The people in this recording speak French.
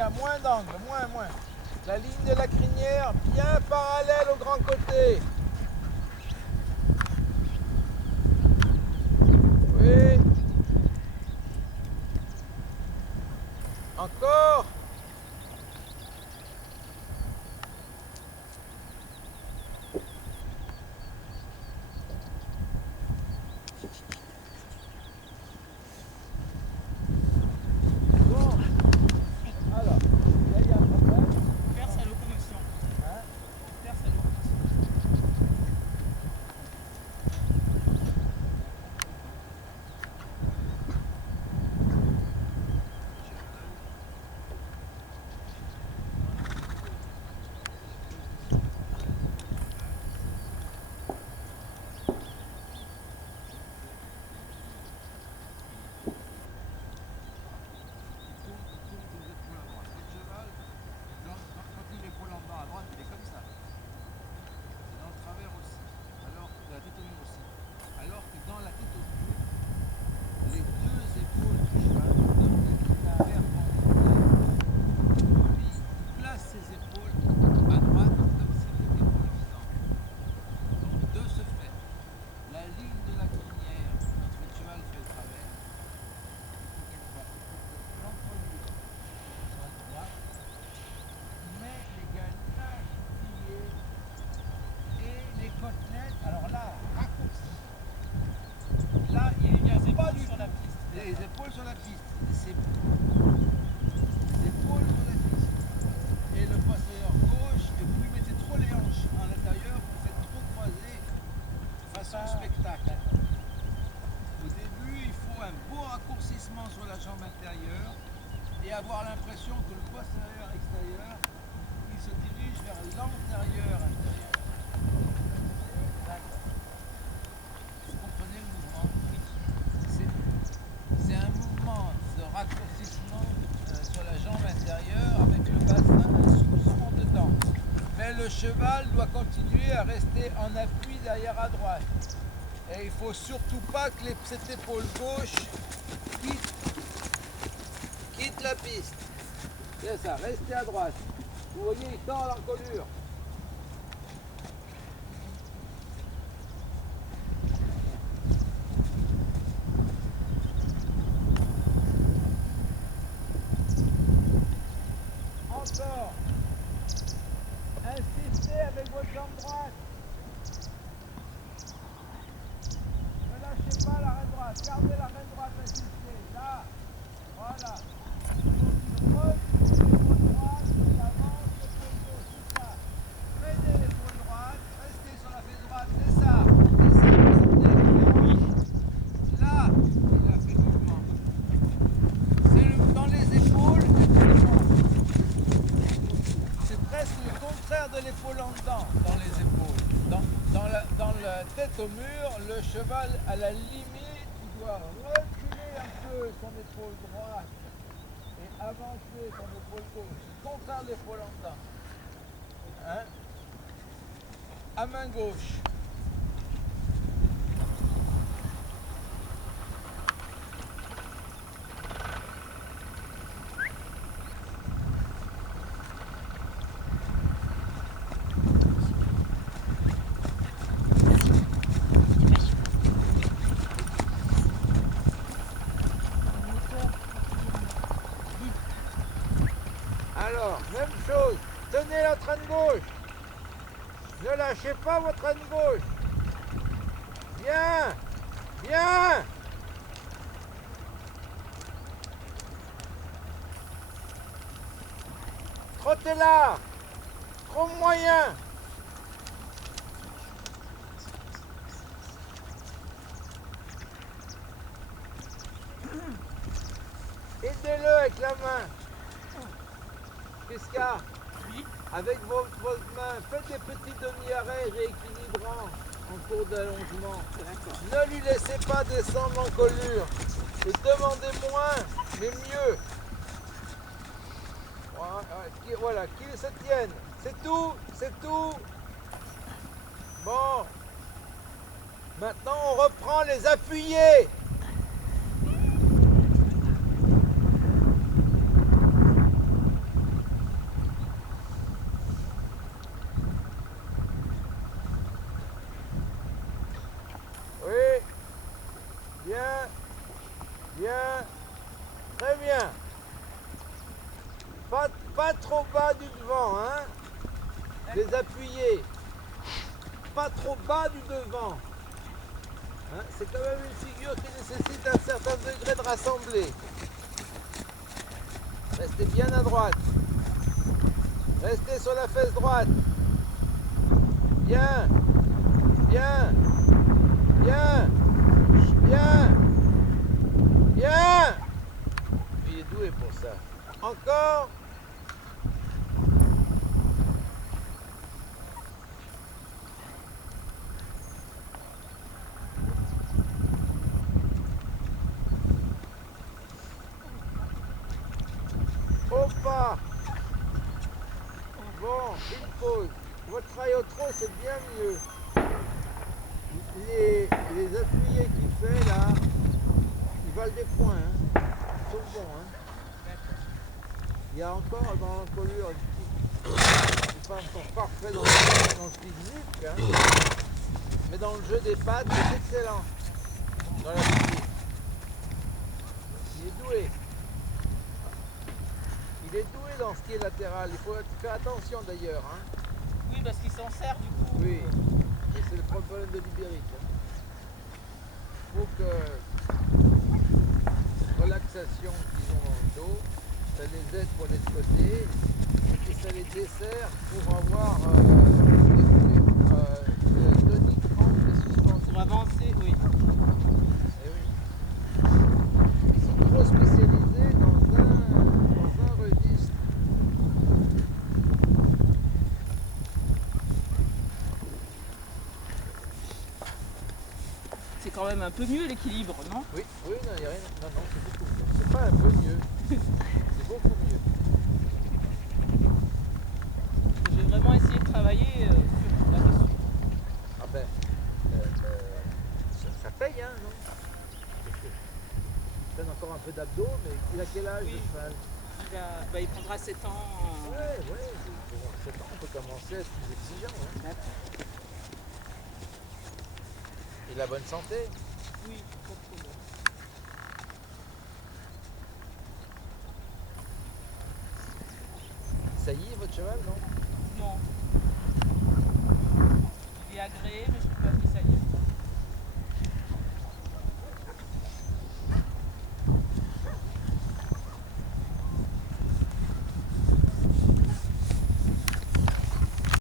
bien, moins d'angle, moins. La ligne de la crinière bien parallèle au grand côté. Oui. Encore. Bon. Alors, là il y a un problème. Faire sa locomotion. Hein? Faire sa locomotion. Les épaules sur la piste. Les épaules sur la piste. Et le postérieur gauche, et vous lui mettez trop les hanches à l'intérieur, vous faites trop croiser façon spectacle. Au début, il faut un beau raccourcissement sur la jambe intérieure et avoir l'impression que le postérieur extérieur, il se dirige vers l'antérieur intérieur. D'accord. Vous comprenez le mouvement? Oui. C'est un mouvement de raccourcissement sur la jambe intérieure avec le bassin un soupçon de danse. Mais le cheval doit continuer à rester en appui derrière à droite. Et il ne faut surtout pas que cette épaule gauche quitte la piste. C'est ça, restez à droite. Vous voyez, il tord l'encolure. Encore. Insistez avec votre jambe droite. Ne lâchez pas la reine droite. Gardez la reine droite, insistez. Là. Voilà. Reculez l'épaule droite et avance l'épaule gauche. C'est ça. Freinez l'épaule droite. Restez sur la fesse droite. C'est ça. Là, il a fait le mouvement. C'est dans les épaules. C'est presque le contraire de l'épaule en dedans, dans les épaules. Dans la tête au mur, le cheval, à la limite, il doit reculer un peu son épaule droite et avancer son épaule gauche. Contraire de l'épaule en dedans. Hein? À main gauche. Alors, même chose, tenez la traîne gauche. Ne lâchez pas votre traîne gauche. Bien, bien. Trottez là. Trop moyen. Aidez-le avec la main. Qu'est-ce qu'il y a? Oui. Avec votre main, faites des petits demi-arrêts rééquilibrants en cours d'allongement. Ne lui laissez pas descendre l'encolure. Et demandez moins, mais mieux. Voilà, qu'il se tienne. C'est tout, c'est tout. Bon. Maintenant, on reprend les appuyés. Bien. Très bien. Pas trop bas du devant, hein. Les appuyer. Pas trop bas du devant. Hein, c'est quand même une figure qui nécessite un certain degré de rassembler. Restez bien à droite. Restez sur la fesse droite. Bien. Bien. Bien. Bien. Bien. Il est doué pour ça. Encore. Opa. Bon, une pause. Votre travail au trot, c'est bien mieux. Les appuyés qu'il fait là, ils valent des points. Hein. Ils sont bons. Hein. Il y a encore dans l'encolure une petite. C'est pas encore parfait dans le physique. Hein. Mais dans le jeu des pattes, c'est excellent. Dans la physique. Il est doué. Il est doué dans ce qui est latéral. Il faut faire attention d'ailleurs. Hein. Oui, parce qu'il s'en sert du coup. Oui. Et c'est le problème de l'ibérique. Hein. Il faut que relaxation qu'ils ont dans le dos, ça les aide pour les côtés et que ça les dessert pour avoir toniquement des suspensions. Pour avancer, oui. Eh oui. Ils sont trop spécialisés dans un registre. C'est quand même un peu mieux l'équilibre, non? Oui, oui, non, il n'y a rien. Non, non, c'est beaucoup mieux. C'est pas un peu mieux. C'est beaucoup mieux. J'ai vraiment essayé de travailler sur la question. Ah ben, ça paye, hein, non? Il donne encore un peu d'abdos, mais il a quel âge Oui. le cheval? Il prendra 7 ans. Ouais, pour 7 ans, on peut commencer à être plus exigeant. Hein. D'accord. Il a bonne santé. Oui, pas de problème. Ça y est, votre cheval, non? Non. Il est agréé, mais je ne peux pas appeler ça libre.